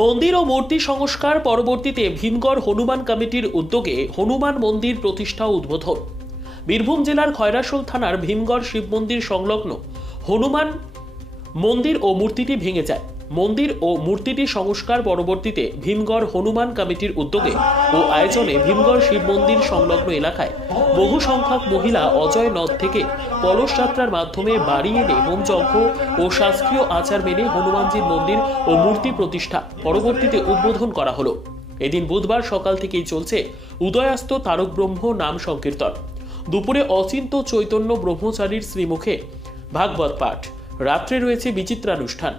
মন্দির ও মূর্তি সংস্কার পরবর্তীতে ভীমগড় হনুমান কমিটির উদ্যোগে হনুমান মন্দির প্রতিষ্ঠা উদ্বোধন। বীরভূম জেলার খয়রাশোল থানার ভীমগড় শিব মন্দির সংলগ্ন হনুমান মন্দির ও মূর্তিটি ভেঙে যায়। মন্দির ও মূর্তিটি সংস্কার পরবর্তীতে ভীমগড় হনুমান কমিটির উদ্যোগে ও আয়োজনে ভীমগড় শিব মন্দির সংলগ্ন এলাকায় বহু সংখ্যক মহিলা অজয় নদ থেকে কলস যাত্রার মাধ্যমে বাড়ি এনে হোমযজ্ঞ ও শাস্ত্রীয় আচার মেনে হনুমানজির মন্দির ও মূর্তি প্রতিষ্ঠা পরবর্তীতে উদ্বোধন করা হলো। এদিন বুধবার সকাল থেকেই চলছে উদয়াস্ত তারক ব্রহ্ম নাম সংকীর্তন। দুপুরে অচিন্ত চৈতন্য ব্রহ্মচারীর শ্রীমুখে ভাগবত পাঠ। রাত্রে রয়েছে বিচিত্রানুষ্ঠান।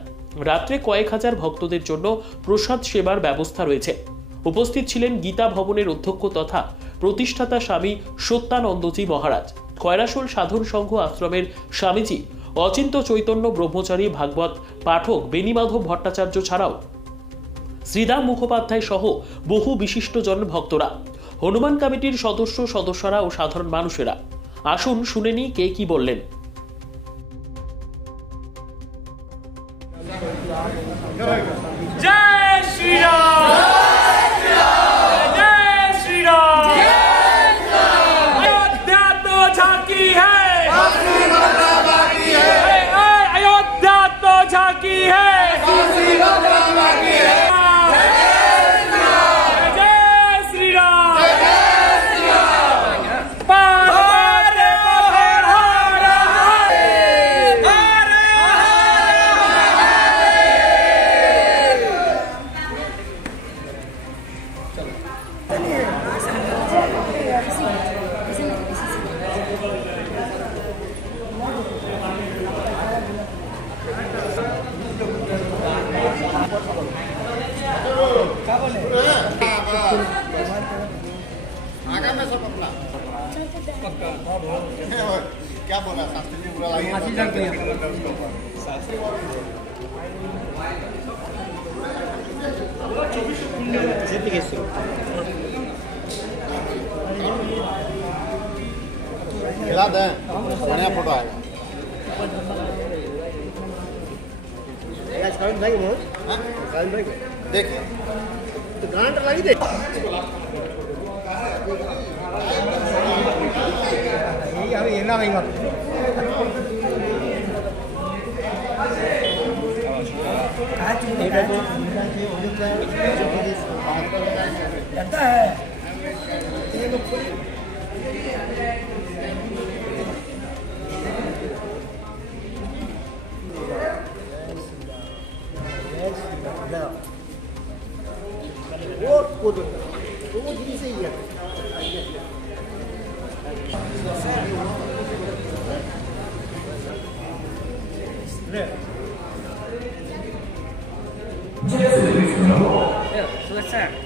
রাত্রে কয়েক হাজার ভক্তদের জন্য প্রসাদ সেবার ব্যবস্থা রয়েছে। উপস্থিত ছিলেন গীতা ভবনের অধ্যক্ষ তথা প্রতিষ্ঠাতা স্বামী সত্যানন্দজি মহারাজ, খয়রাশোল সাধন সংঘ আশ্রমের স্বামীজি, অচিন্ত চৈতন্য ব্রহ্মচারী ভাগবত পাঠক বেণীমাধব ভট্টাচার্য ছাড়াও শ্রীদাম মুখোপাধ্যায় সহ বহু বিশিষ্টজন ভক্তরা, হনুমান কমিটির সদস্যরা ও সাধারণ মানুষেরা। আসুন শুনে নিই কে কি বললেন। जय श्री राम, जय श्री राम। अयोध्या तो झांकी है, अयोध्या तो झांकी है। जय श्री राम। क्या बोला शास्त्री जी? बुरा लगा खिला दें, बढ़िया फोटो आएगा। देखिए तो ग्रांट लगी दे ना भाई वो जिनिस ही है। Yeah, so that's that.